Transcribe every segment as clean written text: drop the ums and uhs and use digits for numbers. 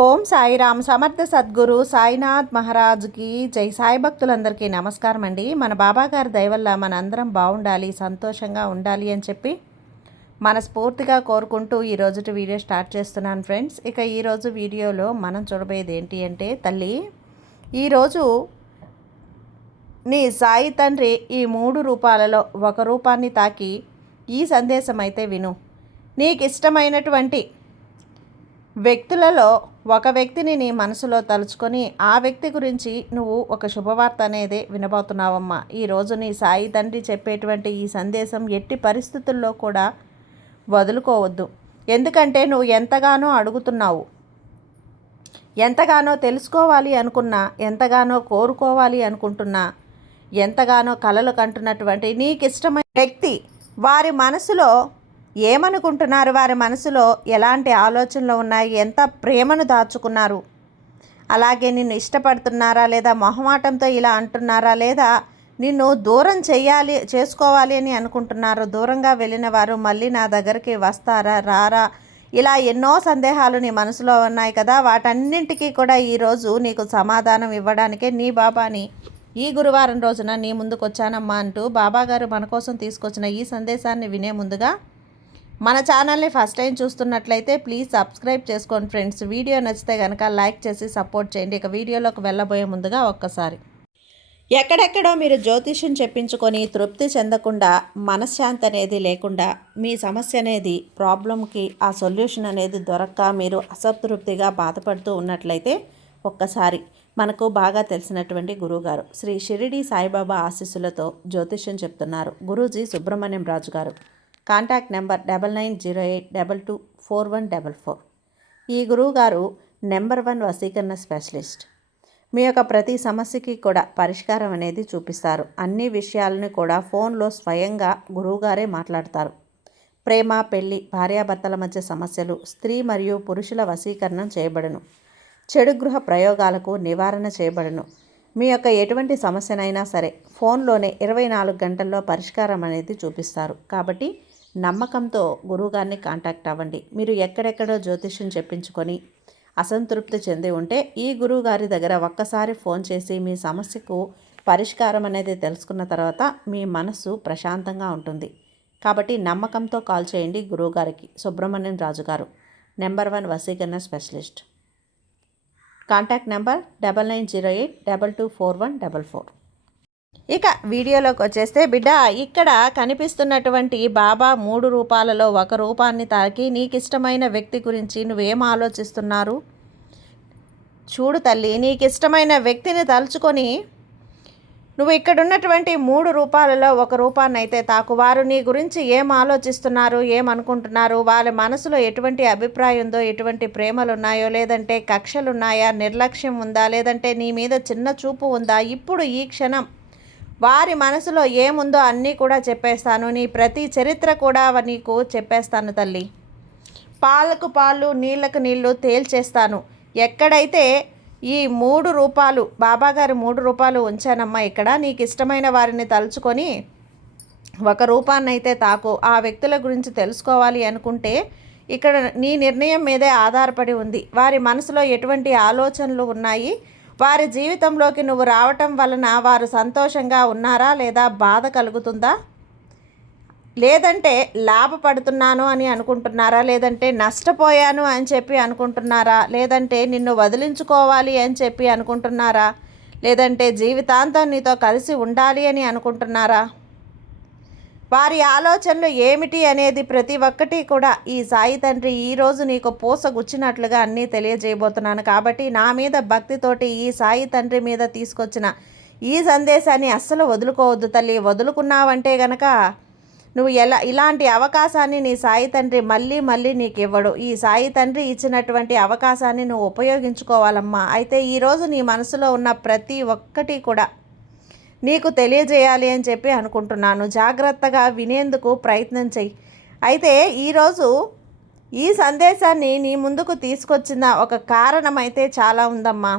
ఓం సాయిరామ్. సమర్థ సద్గురు సాయినాథ్ మహారాజ్కి జై. సాయి భక్తులందరికీ నమస్కారం అండి. మన బాబాగారి దయవల్ల మన అందరం బాగుండాలి, సంతోషంగా ఉండాలి అని చెప్పి మనస్ఫూర్తిగా కోరుకుంటూ ఈరోజు వీడియో స్టార్ట్ చేస్తున్నాను ఫ్రెండ్స్. ఇక ఈరోజు వీడియోలో మనం చూడబోయేది ఏంటి అంటే, తల్లి ఈరోజు నీ సాయి తండ్రి ఈ 3 రూపాలలో ఒక రూపాన్ని తాకి ఈ సందేశం అయితే విను. నీకు ఇష్టమైనటువంటి వ్యక్తులలో ఒక వ్యక్తిని నీ మనసులో తలుచుకొని ఆ వ్యక్తి గురించి నువ్వు ఒక శుభవార్త అనేది వినబోతున్నావమ్మా. ఈరోజు నీ సాయి తండ్రి చెప్పేటువంటి ఈ సందేశం ఎట్టి పరిస్థితుల్లో కూడా వదులుకోవద్దు. ఎందుకంటే నువ్వు ఎంతగానో అడుగుతున్నావు, ఎంతగానో తెలుసుకోవాలి అనుకున్నా, ఎంతగానో కోరుకోవాలి అనుకుంటున్నా, ఎంతగానో కలలు కంటున్నటువంటి నీకు ఇష్టమైన వ్యక్తి వారి మనసులో ఏమనుకుంటున్నారు, వారి మనసులో ఎలాంటి ఆలోచనలు ఉన్నాయి, ఎంత ప్రేమను దాచుకున్నారు, అలాగే నిన్ను ఇష్టపడుతున్నారా లేదా మొహమాటంతో ఇలా అంటున్నారా, లేదా నిన్ను దూరం చేసుకోవాలి అని అనుకుంటున్నారు, దూరంగా వెళ్ళిన వారు మళ్ళీ నా దగ్గరికి వస్తారా రారా, ఇలా ఎన్నో సందేహాలు నీ మనసులో ఉన్నాయి కదా. వాటన్నింటికీ కూడా ఈరోజు నీకు సమాధానం ఇవ్వడానికే నీ బాబాని ఈ గురువారం రోజున నీ ముందుకు వచ్చానమ్మా అంటూ బాబాగారు మన కోసం తీసుకొచ్చిన ఈ సందేశాన్ని వినే ముందుగా మన ఛానల్ని ఫస్ట్ టైం చూస్తున్నట్లయితే ప్లీజ్ సబ్స్క్రైబ్ చేసుకోండి ఫ్రెండ్స్. వీడియో నచ్చితే కనుక లైక్ చేసి సపోర్ట్ చేయండి. ఇక వీడియోలోకి వెళ్ళబోయే ముందుగా ఒక్కసారి, ఎక్కడెక్కడో మీరు జ్యోతిష్యం చెప్పించుకొని తృప్తి చెందకుండా, మనశ్శాంతి అనేది లేకుండా, మీ సమస్య అనేది ప్రాబ్లంకి ఆ సొల్యూషన్ అనేది దొరక్క మీరు అసంతృప్తిగా బాధపడుతూ ఉన్నట్లయితే ఒక్కసారి మనకు బాగా తెలిసినటువంటి గురువుగారు శ్రీ షిరిడి సాయిబాబా ఆశీస్సులతో జ్యోతిష్యం చెప్తున్నారు గురూజీ సుబ్రహ్మణ్యం రాజు గారు. Contact number 9908224144. ఈ గురువుగారు నెంబర్ 1 వశీకరణ స్పెషలిస్ట్. మీ యొక్క ప్రతి సమస్యకి కూడా పరిష్కారం అనేది చూపిస్తారు. అన్ని విషయాలను కూడా ఫోన్లో స్వయంగా గురువుగారే మాట్లాడతారు. ప్రేమ, పెళ్లి, భార్యాభర్తల మధ్య సమస్యలు, స్త్రీ మరియు పురుషుల వశీకరణం చేయబడును. చెడు గృహ ప్రయోగాలకు నివారణ చేయబడును. మీ యొక్క ఎటువంటి సమస్యనైనా సరే ఫోన్లోనే 24 గంటల్లో పరిష్కారం అనేది చూపిస్తారు. కాబట్టి నమ్మకంతో గురువుగారిని కాంటాక్ట్ అవ్వండి. మీరు ఎక్కడెక్కడో జ్యోతిష్యం చెప్పించుకొని అసంతృప్తి చెంది ఉంటే ఈ గురువుగారి దగ్గర ఒక్కసారి ఫోన్ చేసి మీ సమస్యకు పరిష్కారం అనేది తెలుసుకున్న తర్వాత మీ మనస్సు ప్రశాంతంగా ఉంటుంది. కాబట్టి నమ్మకంతో కాల్ చేయండి గురువుగారికి. సుబ్రహ్మణ్యం రాజు గారు, నెంబర్ 1 వశీకరణ స్పెషలిస్ట్. Contact number 9908224144. ఇక వీడియోలోకి వచ్చేస్తే, బిడ్డ ఇక్కడ కనిపిస్తున్నటువంటి బాబా 3 రూపాలలో ఒక రూపాన్ని తాకి నీకు ఇష్టమైన వ్యక్తి గురించి నువ్వేం ఆలోచిస్తున్నారు చూడు తల్లి. నీకు ఇష్టమైన వ్యక్తిని తలుచుకొని నువ్వు ఇక్కడ ఉన్నటువంటి 3 రూపాలలో ఒక రూపాన్ని అయితే తాకు. వారు నీ గురించి ఏం ఆలోచిస్తున్నారు, ఏమనుకుంటున్నారు, వాళ్ళ మనసులో ఎటువంటి అభిప్రాయం ఉందో, ఎటువంటి ప్రేమలు ఉన్నాయో, లేదంటే కక్షలు ఉన్నాయా, నిర్లక్ష్యం ఉందా, లేదంటే నీ మీద చిన్న చూపు ఉందా, ఇప్పుడు ఈ క్షణం వారి మనసులో ఏముందో అన్నీ కూడా చెప్పేస్తాను. నీ ప్రతి చరిత్ర కూడా నీకు చెప్పేస్తాను తల్లి. పాలకు పాలు, నీళ్ళకు నీళ్ళు తేల్చేస్తాను. ఎక్కడైతే ఈ 3 రూపాలు బాబాగారు 3 రూపాలు ఉంచానమ్మా, ఇక్కడ నీకు ఇష్టమైన వారిని తలుచుకొని ఒక రూపాన్ని అయితే తాకు. ఆ వ్యక్తుల గురించి తెలుసుకోవాలి అనుకుంటే ఇక్కడ నీ నిర్ణయం మీదే ఆధారపడి ఉంది. వారి మనసులో ఎటువంటి ఆలోచనలు ఉన్నాయి, వారి జీవితంలోకి నువ్వు రావటం వలన వారు సంతోషంగా ఉన్నారా లేదా బాధ కలుగుతుందా, లేదంటే లాభపడుతున్నాను అని అనుకుంటున్నారా, లేదంటే నష్టపోయాను అని చెప్పి అనుకుంటున్నారా, లేదంటే నిన్ను వదిలించుకోవాలి అని చెప్పి అనుకుంటున్నారా, లేదంటే జీవితాంతం నీతో కలిసి ఉండాలి అని అనుకుంటున్నారా, వారి ఆలోచనలు ఏమిటి అనేది ప్రతి ఒక్కటి కూడా ఈ సాయి తండ్రి ఈరోజు నీకు పూసగుచ్చినట్లుగా అన్నీ తెలియజేయబోతున్నాను. కాబట్టి నా మీద భక్తితోటి ఈ సాయి తండ్రి మీద తీసుకొచ్చిన ఈ సందేశాన్ని అస్సలు వదులుకోవద్దు తల్లి. వదులుకున్నావంటే గనక నువ్వు ఇలాంటి అవకాశాన్ని నీ సాయి తండ్రి మళ్ళీ మళ్ళీ నీకు ఇవ్వడు. ఈ సాయి తండ్రి ఇచ్చినటువంటి అవకాశాన్ని నువ్వు ఉపయోగించుకోవాలమ్మా. అయితే ఈరోజు నీ మనసులో ఉన్న ప్రతి ఒక్కటి కూడా నీకు తెలియజేయాలి అని చెప్పి అనుకుంటున్నాను. జాగ్రత్తగా వినేందుకు ప్రయత్నం చెయ్యి. అయితే ఈరోజు ఈ సందేశాన్ని నీ ముందుకు తీసుకొచ్చిన ఒక కారణం అయితే చాలా ఉందమ్మా.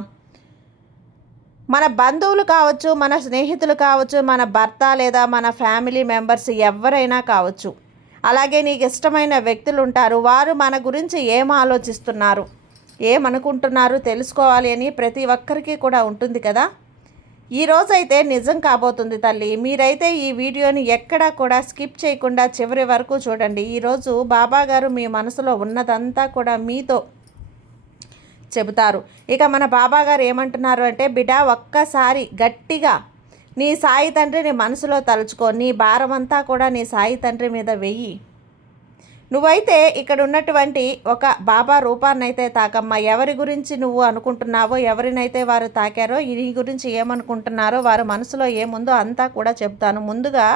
మన బంధువులు కావచ్చు, మన స్నేహితులు కావచ్చు, మన భర్త లేదా మన ఫ్యామిలీ మెంబర్స్ ఎవరైనా కావచ్చు, అలాగే నీకు ఇష్టమైన వ్యక్తులు ఉంటారు. వారు మన గురించి ఏం ఆలోచిస్తున్నారు, ఏమనుకుంటున్నారు తెలుసుకోవాలి అని ప్రతి ఒక్కరికి కూడా ఉంటుంది కదా. ఈరోజైతే నిజం కాబోతుంది తల్లి. మీరైతే ఈ వీడియోని ఎక్కడా కూడా స్కిప్ చేయకుండా చివరి వరకు చూడండి. ఈరోజు బాబాగారు మీ మనసులో ఉన్నదంతా కూడా మీతో చెబుతారు. ఇక మన బాబాగారు ఏమంటున్నారు అంటే, బిడ్డ ఒక్కసారి గట్టిగా నీ సాయి తండ్రిని మనసులో తలుచుకో. నీ భారమంతా కూడా నీ సాయి తండ్రి మీద వెయ్యి. నువ్వైతే ఇక్కడ ఉన్నటువంటి ఒక బాబా రూపాన్నైతే తాకమ్మా. ఎవరి గురించి నువ్వు అనుకుంటున్నావో, ఎవరినైతే వారు తాకారో, నీ గురించి ఏమనుకుంటున్నారో, వారి మనసులో ఏముందో అంతా కూడా చెప్తాను. ముందుగా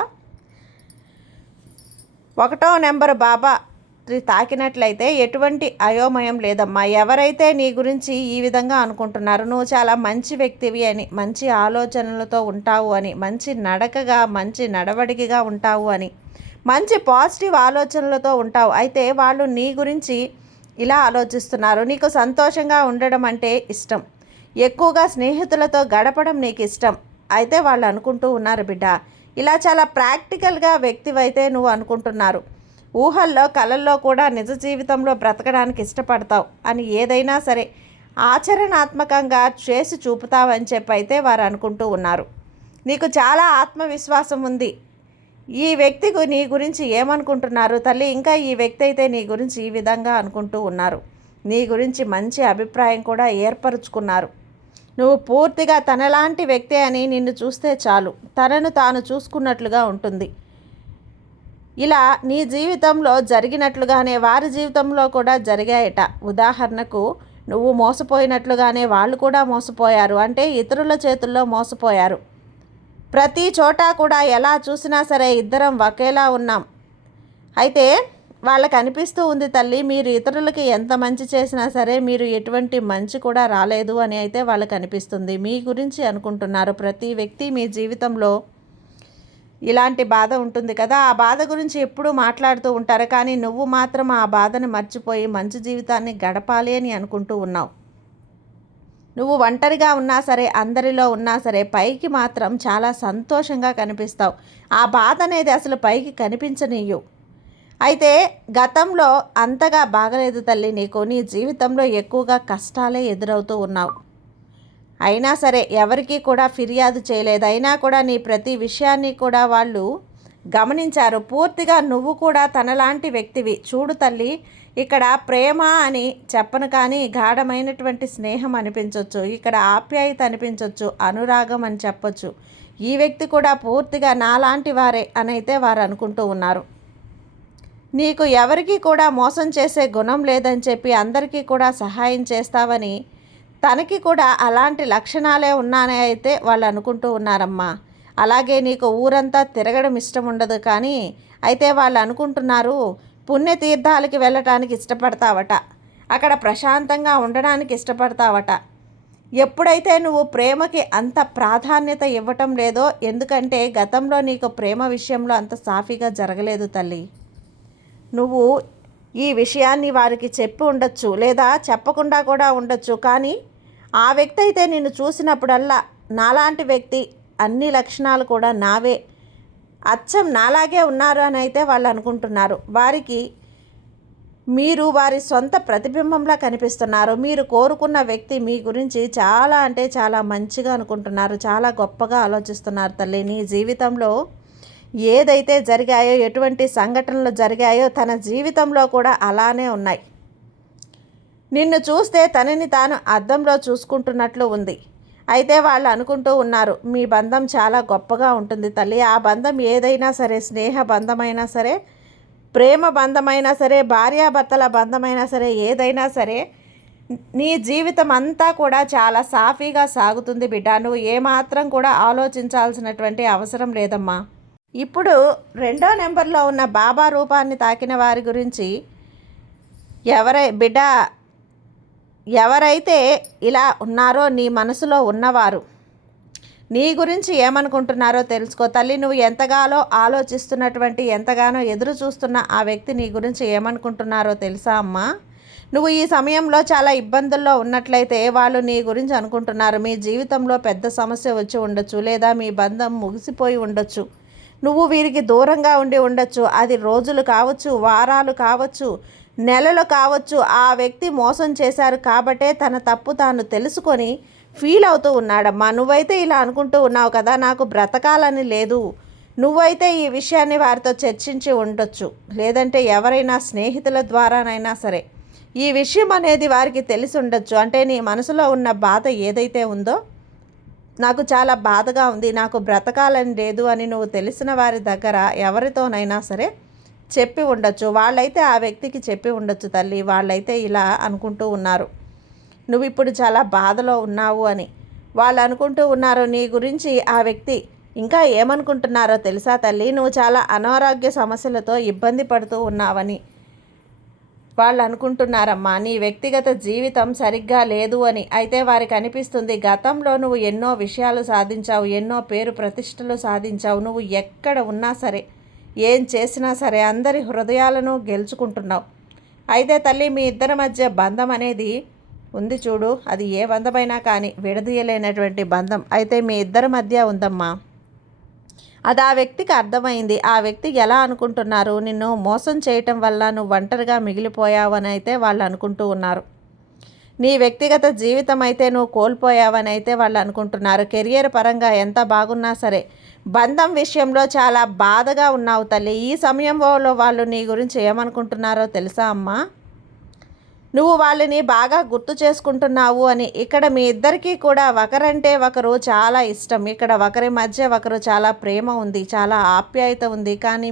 1వ నెంబర్ బాబా తాకినట్లయితే ఎటువంటి అయోమయం లేదమ్మా. ఎవరైతే నీ గురించి ఈ విధంగా అనుకుంటున్నారు, నువ్వు చాలా మంచి వ్యక్తివి అని, మంచి ఆలోచనలతో ఉంటావు అని, మంచి నడకగా మంచి నడవడికగా ఉంటావు అని, మంచి పాజిటివ్ ఆలోచనలతో ఉంటావు. అయితే వాళ్ళు నీ గురించి ఇలా ఆలోచిస్తున్నారు. నీకు సంతోషంగా ఉండడం అంటే ఇష్టం, ఎక్కువగా స్నేహితులతో గడపడం నీకు ఇష్టం. అయితే వాళ్ళు అనుకుంటూ ఉన్నారు, బిడ్డ ఇలా చాలా ప్రాక్టికల్గా వ్యక్తివైతే నువ్వు అనుకుంటున్నారు. ఊహల్లో కలల్లో కూడా నిజ జీవితంలో బ్రతకడానికి ఇష్టపడతావు అని, ఏదైనా సరే ఆచరణాత్మకంగా చేసి చూపుతావని చెప్పి అయితే వారు అనుకుంటూ ఉన్నారు. నీకు చాలా ఆత్మవిశ్వాసం ఉంది. ఈ వ్యక్తికి నీ గురించి ఏమనుకుంటున్నారు తల్లి? ఇంకా ఈ వ్యక్తి అయితే నీ గురించి ఈ విధంగా అనుకుంటూ ఉన్నారు. నీ గురించి మంచి అభిప్రాయం కూడా ఏర్పరుచుకున్నారు. నువ్వు పూర్తిగా తనలాంటి వ్యక్తి అని నిన్ను చూస్తే చాలు, తనను తాను చూసుకున్నట్లుగా ఉంటుంది. ఇలా నీ జీవితంలో జరిగినట్లుగానే వారి జీవితంలో కూడా జరిగాయట. ఉదాహరణకు నువ్వు మోసపోయినట్లుగానే వాళ్ళు కూడా మోసపోయారు. అంటే ఇతరుల చేతుల్లో మోసపోయారు. ప్రతి చోట కూడా ఎలా చూసినా సరే ఇద్దరం ఒకేలా ఉన్నాం. అయితే వాళ్ళకి అనిపిస్తూ ఉంది తల్లి, మీరు ఇతరులకి ఎంత మంచి చేసినా సరే మీరు ఎటువంటి మంచి కూడా రాలేదు అని అయితే వాళ్ళకి అనిపిస్తుంది. మీ గురించి అనుకుంటున్నారు. ప్రతి వ్యక్తి మీ జీవితంలో ఇలాంటి బాధ ఉంటుంది కదా, ఆ బాధ గురించి ఎప్పుడూ మాట్లాడుతూ ఉంటారు. కానీ నువ్వు మాత్రం ఆ బాధను మర్చిపోయి మంచి జీవితాన్ని గడపాలి అని అనుకుంటూ ఉన్నావు. నువ్వు ఒంటరిగా ఉన్నా సరే, అందరిలో ఉన్నా సరే, పైకి మాత్రం చాలా సంతోషంగా కనిపిస్తావు. ఆ బాధ అనేది అసలు పైకి కనిపించనీయు. అయితే గతంలో అంతగా బాగలేదు తల్లి నీకు. నీ జీవితంలో ఎక్కువగా కష్టాలే ఎదురవుతూ ఉన్నావు. అయినా సరే ఎవరికి కూడా ఫిర్యాదు చేయలేదు. అయినా కూడా నీ ప్రతి విషయాన్ని కూడా వాళ్ళు గమనించారు. పూర్తిగా నువ్వు కూడా తనలాంటి వ్యక్తివి. చూడు తల్లి, ఇక్కడ ప్రేమ అని చెప్పను కానీ గాఢమైనటువంటి స్నేహం అనిపించవచ్చు, ఇక్కడ ఆప్యాయత అనిపించవచ్చు, అనురాగం అని చెప్పొచ్చు. ఈ వ్యక్తి కూడా పూర్తిగా నాలాంటి వారే అని అయితే వారు అనుకుంటూ ఉన్నారు. నీకు ఎవరికి కూడా మోసం చేసే గుణం లేదని చెప్పి అందరికీ కూడా సహాయం చేస్తావని, తనకి కూడా అలాంటి లక్షణాలే ఉన్నాయని అయితే వాళ్ళు అనుకుంటూ ఉన్నారమ్మా. అలాగే నీకు ఊరంతా తిరగడం ఇష్టం ఉండదు. కానీ అయితే వాళ్ళు అనుకుంటున్నారు, పుణ్యతీర్థాలకి వెళ్ళటానికి ఇష్టపడతావట, అక్కడ ప్రశాంతంగా ఉండడానికి ఇష్టపడతావట. ఎప్పుడైతే నువ్వు ప్రేమకి అంత ప్రాధాన్యత ఇవ్వటం లేదో, ఎందుకంటే గతంలో నీకు ప్రేమ విషయంలో అంత సాఫీగా జరగలేదు తల్లి. నువ్వు ఈ విషయాన్ని వారికి చెప్పి ఉండొచ్చు, లేదా చెప్పకుండా కూడా ఉండొచ్చు. కానీ ఆ వ్యక్తి అయితే నిన్ను చూసినప్పుడల్లా నాలాంటి వ్యక్తి, అన్ని లక్షణాలు కూడా నావే, అచ్చం నాలాగే ఉన్నారు అని అయితే వాళ్ళు అనుకుంటున్నారు. వారికి మీరు వారి సొంత ప్రతిబింబంలా కనిపిస్తున్నారు. మీరు కోరుకున్న వ్యక్తి మీ గురించి చాలా అంటే చాలా మంచిగా అనుకుంటున్నారు, చాలా గొప్పగా ఆలోచిస్తున్నారు తల్లి. నీ జీవితంలో ఏదైతే జరిగాయో, ఎటువంటి సంఘటనలు జరిగాయో తన జీవితంలో కూడా అలానే ఉన్నాయి. నిన్ను చూస్తే తనని తాను అద్దంలో చూసుకుంటున్నట్లు ఉంది. అయితే వాళ్ళు అనుకుంటూ ఉన్నారు, మీ బంధం చాలా గొప్పగా ఉంటుంది తల్లి. ఆ బంధం ఏదైనా సరే, స్నేహ బంధమైనా సరే, ప్రేమ బంధమైనా సరే, భార్యాభర్తల బంధమైనా సరే, ఏదైనా సరే నీ జీవితం అంతా కూడా చాలా సాఫీగా సాగుతుంది బిడ్డ. నువ్వు ఏమాత్రం కూడా ఆలోచించాల్సినటువంటి అవసరం లేదమ్మా. ఇప్పుడు 2వ నెంబర్లో ఉన్న బాబా రూపాన్ని తాకిన వారి గురించి ఎవరైతే ఇలా ఉన్నారో, నీ మనసులో ఉన్నవారు నీ గురించి ఏమనుకుంటున్నారో తెలుసుకో తల్లి. నువ్వు ఎంతగానో ఆలోచిస్తున్నటువంటి, ఎంతగానో ఎదురు చూస్తున్న ఆ వ్యక్తి నీ గురించి ఏమనుకుంటున్నారో తెలుసా అమ్మా? నువ్వు ఈ సమయంలో చాలా ఇబ్బందుల్లో ఉన్నట్లయితే వాళ్ళు నీ గురించి అనుకుంటున్నారు, మీ జీవితంలో పెద్ద సమస్య వచ్చి ఉండొచ్చు, లేదా మీ బంధం ముగిసిపోయి ఉండొచ్చు, నువ్వు వీరికి దూరంగా ఉండి ఉండొచ్చు. అది రోజులు కావచ్చు, వారాలు కావచ్చు, నెలలు కావచ్చు ఆ వ్యక్తి మోసం చేశారు కాబట్టే తన తప్పు తాను తెలుసుకొని ఫీల్ అవుతూ ఉన్నాడమ్మా. నువ్వైతే ఇలా అనుకుంటూ ఉన్నావు కదా, నాకు బ్రతకాలని లేదు. నువ్వైతే ఈ విషయాన్ని వారితో చర్చించి ఉండొచ్చు, లేదంటే ఎవరైనా స్నేహితుల ద్వారానైనా సరే ఈ విషయం అనేది వారికి తెలిసి ఉండొచ్చు. అంటే నీ మనసులో ఉన్న బాధ ఏదైతే ఉందో, నాకు చాలా బాధగా ఉంది, నాకు బ్రతకాలని లేదు అని నువ్వు తెలిసిన వారి దగ్గర ఎవరితోనైనా సరే చెప్పి ఉండొచ్చు. వాళ్ళైతే ఆ వ్యక్తికి చెప్పి ఉండొచ్చు తల్లి, వాళ్ళైతే ఇలా అనుకుంటూ ఉన్నారు, నువ్వు ఇప్పుడు చాలా బాధలో ఉన్నావు అని వాళ్ళు అనుకుంటూ ఉన్నారు నీ గురించి. ఆ వ్యక్తి ఇంకా ఏమనుకుంటున్నారో తెలుసా తల్లి, నువ్వు చాలా అనారోగ్య సమస్యలతో ఇబ్బంది పడుతూ ఉన్నావని వాళ్ళు అనుకుంటున్నారమ్మా. నీ వ్యక్తిగత జీవితం సరిగ్గా లేదు అని అయితే వారికి అనిపిస్తుంది. గతంలో నువ్వు ఎన్నో విషయాలు సాధించావు, ఎన్నో పేరు ప్రతిష్టలు సాధించావు, నువ్వు ఎక్కడ ఉన్నా సరే ఏం చేసినా సరే అందరి హృదయాలను గెలుచుకుంటున్నావు. అయితే తల్లి, మీ ఇద్దరి మధ్య బంధం అనేది ఉంది చూడు, అది ఏ బంధమైనా కానీ విడదీయలేనటువంటి బంధం అయితే మీ ఇద్దరి మధ్య ఉందమ్మా. అది ఆ వ్యక్తికి అర్థమైంది. ఆ వ్యక్తి ఎలా అనుకుంటున్నారు, నిన్ను మోసం చేయటం వల్ల నువ్వు ఒంటరిగా మిగిలిపోయావని అయితే వాళ్ళు అనుకుంటూ ఉన్నారు. నీ వ్యక్తిగత జీవితం అయితే నువ్వు కోల్పోయావని అయితే వాళ్ళు అనుకుంటున్నారు. కెరియర్ పరంగా ఎంత బాగున్నా సరే బంధం విషయంలో చాలా బాధగా ఉన్నావు తల్లి. ఈ సమయంలో వాళ్ళు నీ గురించి ఏమనుకుంటున్నారో తెలుసా అమ్మా, నువ్వు వాళ్ళని బాగా గుర్తు చేసుకుంటున్నావు అని. ఇక్కడ మీ ఇద్దరికీ కూడా ఒకరంటే ఒకరు చాలా ఇష్టం, ఇక్కడ ఒకరి మధ్య ఒకరు చాలా ప్రేమ ఉంది, చాలా ఆప్యాయత ఉంది. కానీ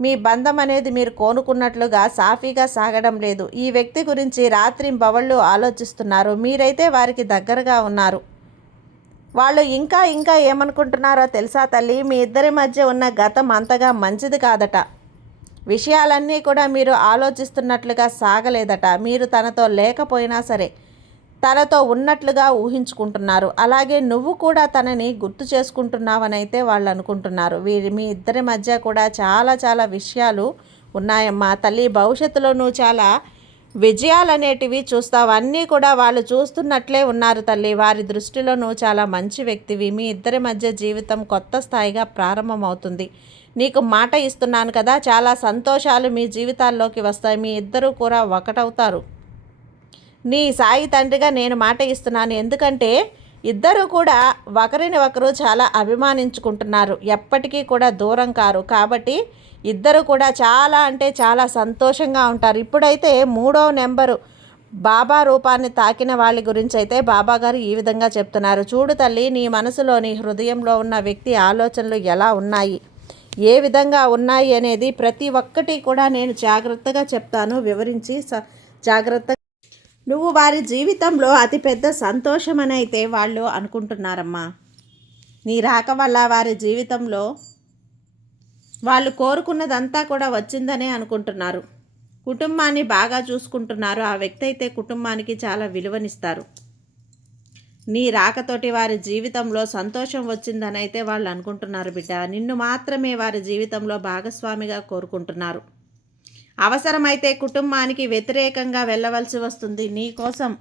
మీ బంధం అనేది మీరు కోనుకున్నట్లుగా సాఫీగా సాగడం లేదు. ఈ వ్యక్తి గురించి రాత్రింబవళ్ళు ఆలోచిస్తున్నారు. మీరైతే వారికి దగ్గరగా ఉన్నారు. వాళ్ళు ఇంకా ఇంకా ఏమనుకుంటున్నారో తెలుసా తల్లి, మీ ఇద్దరి మధ్య ఉన్న గతం అంతగా మంచిది కాదట. విషయాలన్నీ కూడా మీరు ఆలోచిస్తున్నట్లుగా సాగలేదట. మీరు తనతో లేకపోయినా సరే తనతో ఉన్నట్లుగా ఊహించుకుంటున్నారు. అలాగే నువ్వు కూడా తనని గుర్తు చేసుకుంటున్నావనైతే వాళ్ళు అనుకుంటున్నారు. మీ ఇద్దరి మధ్య కూడా చాలా చాలా విషయాలు ఉన్నాయమ్మా తల్లి. భవిష్యత్తులో నువ్వు చాలా విజయాలు అనేటివి చూస్తావు. అన్నీ కూడా వాళ్ళు చూస్తున్నట్లే ఉన్నారు తల్లి. వారి దృష్టిలో నువ్వు చాలా మంచి వ్యక్తివి. మీ ఇద్దరి మధ్య జీవితం కొత్త స్థాయిగా ప్రారంభమవుతుంది. నీకు మాట ఇస్తున్నాను కదా, చాలా సంతోషాలు మీ జీవితాల్లోకి వస్తాయి. మీ ఇద్దరూ కూడా ఒకటవుతారు. నీ సాయి తండ్రిగా నేను మాట ఇస్తున్నాను. ఎందుకంటే ఇద్దరూ కూడా ఒకరిని ఒకరు చాలా అభిమానించుకుంటున్నారు, ఎప్పటికీ కూడా దూరం కారు. కాబట్టి ఇద్దరు కూడా చాలా అంటే చాలా సంతోషంగా ఉంటారు. ఇప్పుడైతే 3వ నెంబరు బాబా రూపాన్ని తాకిన వాళ్ళ గురించి అయితే బాబా గారు ఈ విధంగా చెప్తున్నారు. చూడు తల్లి, నీ మనసులో నీ హృదయంలో ఉన్న వ్యక్తి ఆలోచనలు ఎలా ఉన్నాయి, ఏ విధంగా ఉన్నాయి అనేది ప్రతి ఒక్కటి కూడా నేను జాగ్రత్తగా చెప్తాను, వివరించి జాగ్రత్తగా. నువ్వు వారి జీవితంలో అతిపెద్ద సంతోషం అని అయితే వాళ్ళు అనుకుంటున్నారమ్మా. నీ రాక వల్ల వారి జీవితంలో వాళ్ళు కోరుకున్నదంతా కూడా వచ్చిందనే అనుకుంటున్నారు. కుటుంబాన్ని బాగా చూసుకుంటున్నారు. ఆ వ్యక్తి అయితే కుటుంబానికి చాలా విలువనిస్తారు. నీ రాకతోటి వారి జీవితంలో సంతోషం వచ్చిందని అయితే వాళ్ళు అనుకుంటున్నారు బిడ్డ. నిన్ను మాత్రమే వారి జీవితంలో భాగస్వామిగా కోరుకుంటున్నారు. అవసరమైతే కుటుంబానికి వ్యతిరేకంగా వెళ్ళవలసి వస్తుంది నీ కోసం.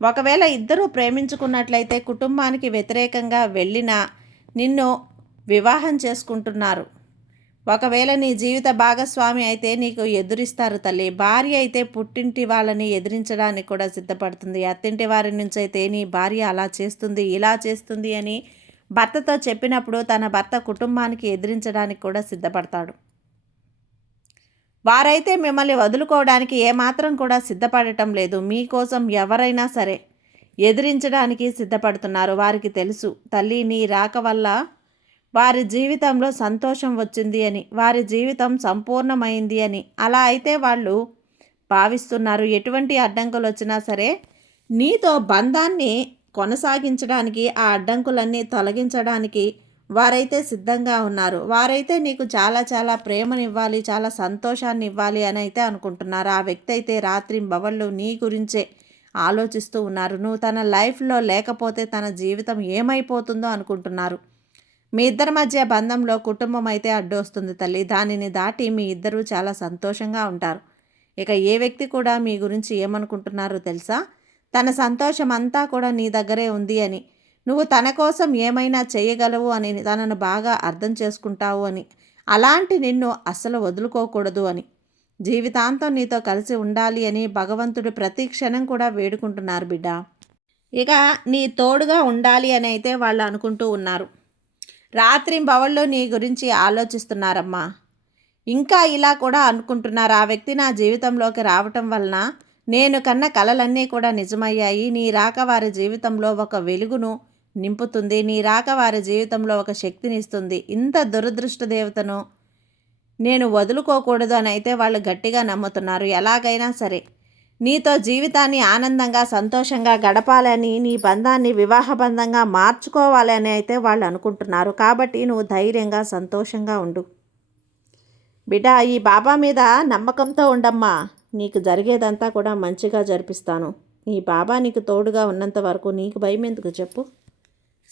ఒకవేళ ఇద్దరూ ప్రేమించుకున్నట్లయితే కుటుంబానికి వ్యతిరేకంగా వెళ్ళినా నిన్ను వివాహం చేసుకుంటున్నారు. ఒకవేళ నీ జీవిత భాగస్వామి అయితే నీకు ఎదురిస్తారు తల్లి. భార్య అయితే పుట్టింటి వాళ్ళని ఎదిరించడానికి కూడా సిద్ధపడుతుంది. అత్తింటి వారి నుంచి అయితే నీ భార్య అలా చేస్తుంది, ఇలా చేస్తుంది అని భర్తతో చెప్పినప్పుడు తన భర్త కుటుంబానికి ఎదిరించడానికి కూడా సిద్ధపడతాడు. వారైతే మిమ్మల్ని వదులుకోవడానికి ఏమాత్రం కూడా సిద్ధపడటం లేదు. మీకోసం ఎవరైనా సరే ఎదిరించడానికి సిద్ధపడుతున్నారు. వారికి తెలుసు తల్లి, నీ రాక వల్ల వారి జీవితంలో సంతోషం వచ్చింది అని, వారి జీవితం సంపూర్ణమైంది అని. అలా అయితే వాళ్ళు భావిస్తున్నారు. ఎటువంటి అడ్డంకులు వచ్చినా సరే నీతో బంధాన్ని కొనసాగించడానికి, ఆ అడ్డంకులన్నీ తొలగించడానికి వారైతే సిద్ధంగా ఉన్నారు. వారైతే నీకు చాలా చాలా ప్రేమనివ్వాలి, చాలా సంతోషాన్ని ఇవ్వాలి అని అయితే అనుకుంటున్నారు. ఆ వ్యక్తి అయితే రాత్రింబవళ్ళు నీ గురించే ఆలోచిస్తూ ఉన్నారు. నువ్వు తన లైఫ్లో లేకపోతే తన జీవితం ఏమైపోతుందో అనుకుంటున్నారు. మీ ఇద్దరి మధ్య బంధంలో కుటుంబం అయితే అడ్డు వస్తుంది తల్లి. దానిని దాటి మీ ఇద్దరూ చాలా సంతోషంగా ఉంటారు. ఇక ఏ వ్యక్తి కూడా మీ గురించి ఏమనుకుంటున్నారో తెలుసా? తన సంతోషం అంతా కూడా నీ దగ్గరే ఉంది అని, నువ్వు తన కోసం ఏమైనా చేయగలవు అని, తనను బాగా అర్థం చేసుకుంటావు అని, అలాంటి నిన్ను అస్సలు వదులుకోకూడదు అని, జీవితాంతం నీతో కలిసి ఉండాలి అని భగవంతుడు ప్రతి క్షణం కూడా వేడుకుంటున్నారు బిడ్డ. ఇక నీ తోడుగా ఉండాలి అని అయితే వాళ్ళు అనుకుంటూ ఉన్నారు. రాత్రింబవళ్ళు నీ గురించి ఆలోచిస్తున్నారమ్మా. ఇంకా ఇలా కూడా అనుకుంటున్నారు, ఆ వ్యక్తి నా జీవితంలోకి రావటం వలన నేను కన్న కలలన్నీ కూడా నిజమయ్యాయి. నీ రాక వారి జీవితంలో ఒక వెలుగును నింపుతుంది, నీ రాక వారి జీవితంలో ఒక శక్తిని ఇస్తుంది. ఇంత దురదృష్ట దేవతను నేను వదులుకోకూడదు అని అయితే వాళ్ళు గట్టిగా నమ్ముతున్నారు. ఎలాగైనా సరే నీతో జీవితాన్ని ఆనందంగా సంతోషంగా గడపాలని, నీ బంధాన్ని వివాహ బంధంగా మార్చుకోవాలని అయితే వాళ్ళు అనుకుంటున్నారు. కాబట్టి నువ్వు ధైర్యంగా సంతోషంగా ఉండు బిడ్డ. ఈ బాబా మీద నమ్మకంతో ఉండమ్మా. నీకు జరిగేదంతా కూడా మంచిగా జరిపిస్తాను. ఈ బాబా నీకు తోడుగా ఉన్నంత వరకు నీకు భయం ఎందుకు చెప్పు.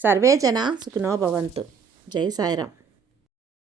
సర్వే జన సుఖినో భవంతు. జై సాయిరాం.